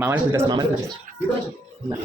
মামার খুঁজে মামার খুঁজে না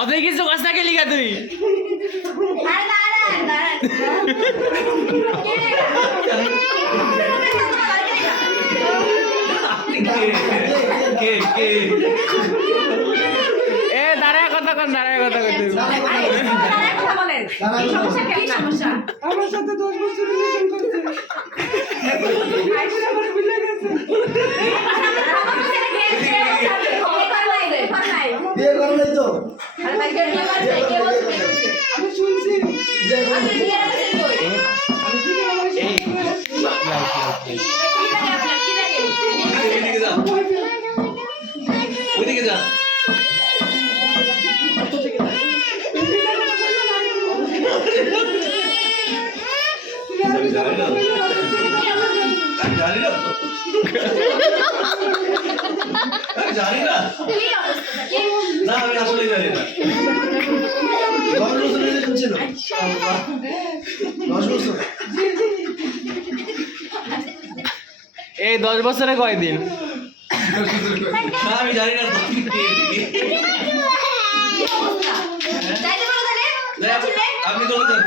অধৈ কিছু কথা কে লিখা তুই এ দাঁড়ায় কথা কন দাঁড়ায় কথা কন আমার সাথে 10 বছর রিলেশন করছে বিয়ে করো নাই তো আমি শুনছি জানি না না আমি আসলে জানি না 10 বছর রিলেশন ছিল 10 বছর এই 10 বছরে কয়দিন না আমি জানি না আপনি চলে যান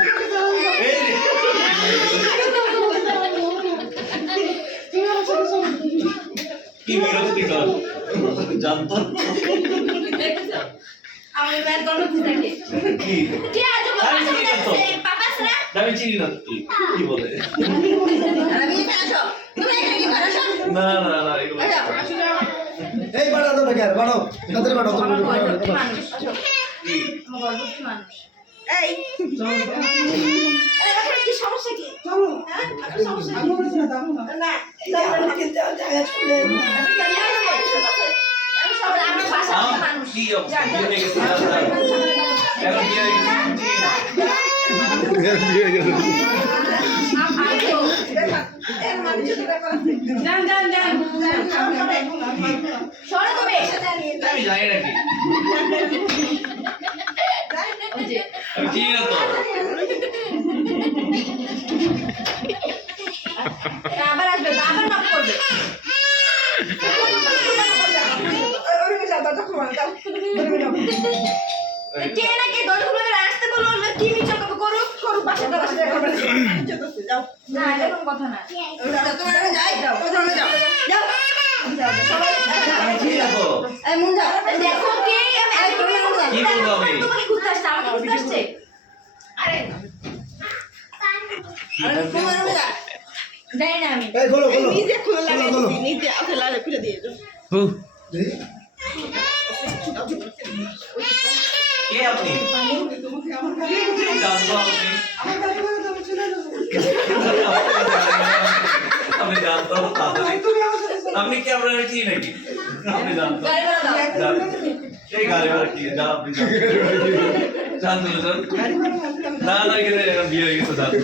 কি বিরক্তি কর জানতো আমি ব্যাড করতে থাকে কি কি আজ পাপা স্যার আমি চিনি না কি বলে আমি আসো তুমি এখানে কি করছ না না না এগুলো এই বাড়া দাও না কেন বাড়াও কাদের বাড়াও তুমি মানুষ আসো কি আমার গর্ভবতী মানুষ এই আরে কি সমস্যা কি চলো হ্যাঁ আপনার সমস্যা আমি বলছি না দাও না না তাহলে কিন্তু জায়গা ছুড়ে আমি সব আমার ভাষা মানুষ কি অবস্থা বিয়ে হয়ে গেছে এখন বিয়ে হয়ে গেছে যান যান যান সরে তুমি আমি জানি না কি আমি চিনি না তো আবার আসবে আবার নক করবে কে না কে দরজা খুলে আসতে বলো না কি মিছা কথা করো করো বাসাটা করবে না এরকম কথা না তোমরা যাই যাও তোমরা যাও যাও সবাই আমি চিনি না তো এই মুন যাও দেখো কে আমি তুমি মুন যাও কি বলবো আমি তোমাকে খুঁজতে আসছে আমাকে খুঁজতে আসছে আরে আরে তোমার রুমে যা যাই না আমি এই খোলো খোলো নিজে খুলে লাগাই খোলো, দিছি নিজে ওকে লাগাই খুলে দিয়ে দাও কে আপনি তোমাকে আমার গাড়ি জানতো আপনি আমার গাড়ি করে তুমি চলে যাও আমি জানতো তাড়াতাড়ি তুমি আমার সাথে চলো। আপনি কি আপনার চিনি নাকি আপনি জানতো গাড়ি ভাড়া দাও এই গাড়ি ভাড়া কি যা আপনি জানতো জান গাড়ি করে আসলাম না না এখানে এখন বিয়ে হয়ে গেছে জানতো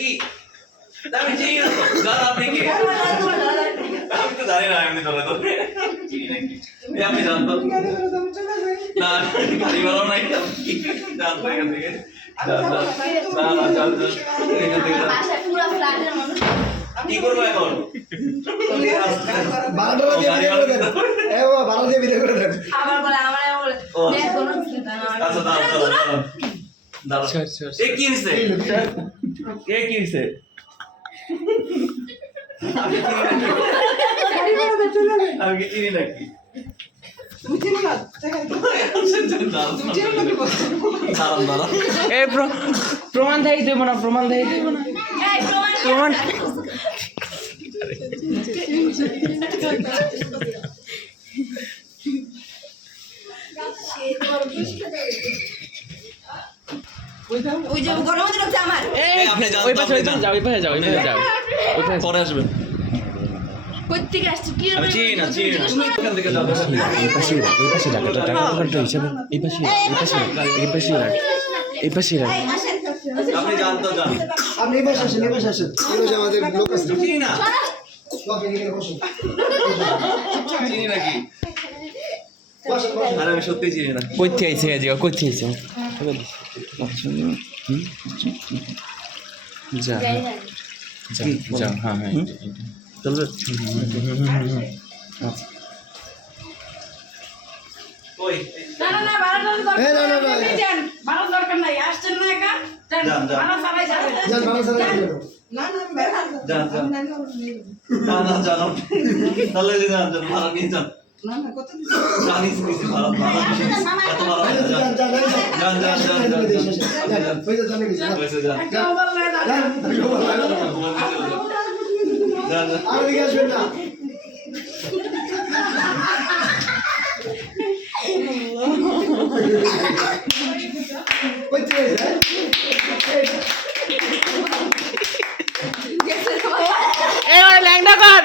কি আমি চিনি না তো জান আপনি কি আমি তো জানি না এমনি চলে তো চিনি নাকি আমি জানতো গাড়ি করে তুমি চলে যাও না গাড়ি ভাড়াও নাই জানতো এখান থেকে না না জান জান এখান থেকে বাসা পুরো ফ্ল্যাটের মানুষ কি করবো এখন বারোটা দিয়ে বিদায় করে দেন এই বাবা 12 দিয়ে বিদায় করে দেন আবার বলে আমার বলে ও। দেখ কোনো আচ্ছা দাঁড়াও ছাড়, ছাড়। এ কি হইছে এ কি হইছে আমি কি চিনি নাকি তুমি চিনো না তুমি চিনো নাকি বলছো দাঁড়ান এই প্রমাণ দেই দেব না প্রমাণ দেই দেব না এই প্রমাণ প্রমাণ ওই যে গরম হচ্ছে আমার এই আপনি যান, ওই পাশে আপনি যান। যাও ওই পাশে যাও ওই পাশে যাও ওই পাশে পরে আসবেন কই থেকে আসছে কি আমি চিনি না তুমি এখান থেকে যাও এই পাশে রাখ এই পাশে রাখ টাকা কাটা হিসাবে এই পাশে এই পাশে এই পাশে রাখ এই পাশে রাখ আপনি যান তো যান আপনি এই পাশে আসেন এই পাশে আসেন এই পাশে আমাদের লোক আছে চিনি না আপনি এখানে বসুন চিনি নাকি বসুন বসুন আরে আমি সত্যি চিনি না কইতে আইছে আজ কইতে আইছে যা যা যা হ্যাঁ হ্যাঁ চলবে কই না না না বাড়ানোর দরকার এই না, না, না, নাই না। যান বাড়ানোর দরকার নাই আসছেন না একা যান যান, যান। বাড়া সবাই যান যান ভালো সারা না না বের হাত যান, যান। না না না জানো তাহলে যে যান যান ভাড়া নিয়ে যান না না কত দিছো জানি শুনেছি ভাড়া এত ভাড়া যান যান যান যান যান যান যান যান ওই যে জানে কিছু পয়সা যান কেউ বললে না যান যান যান আর দিকে আসবেন না ওই যে এবার ল্যাংডা কর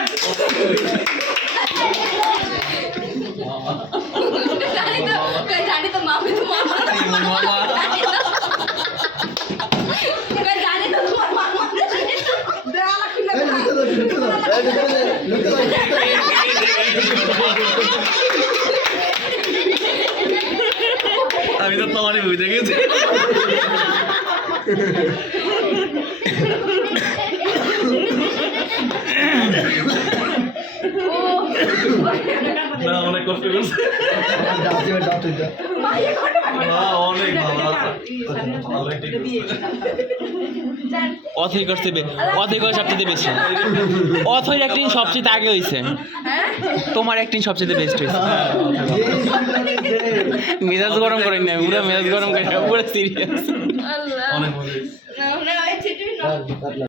জানি তো মামি তো মামা জানি তো তোমার মামা দেওয়া লাগবে এই লুকে দাও লুকে দাও লুকে দাও আমি তো তোমারই বুঝে গেছি না অনেক কষ্ট করছে না অনেক ভালো অথই করতে অথই করে সবচেয়ে বেশি অথই অ্যাক্টিং সবচেয়ে আগে হইছে তোমার অ্যাক্টিং সবচেয়ে বেস্ট হইছে মেজাজ গরম করেন না পুরো মেজাজ গরম করে পুরো সিরিয়াস আল্লাহ অনেক মজা না না এই ছিটবি না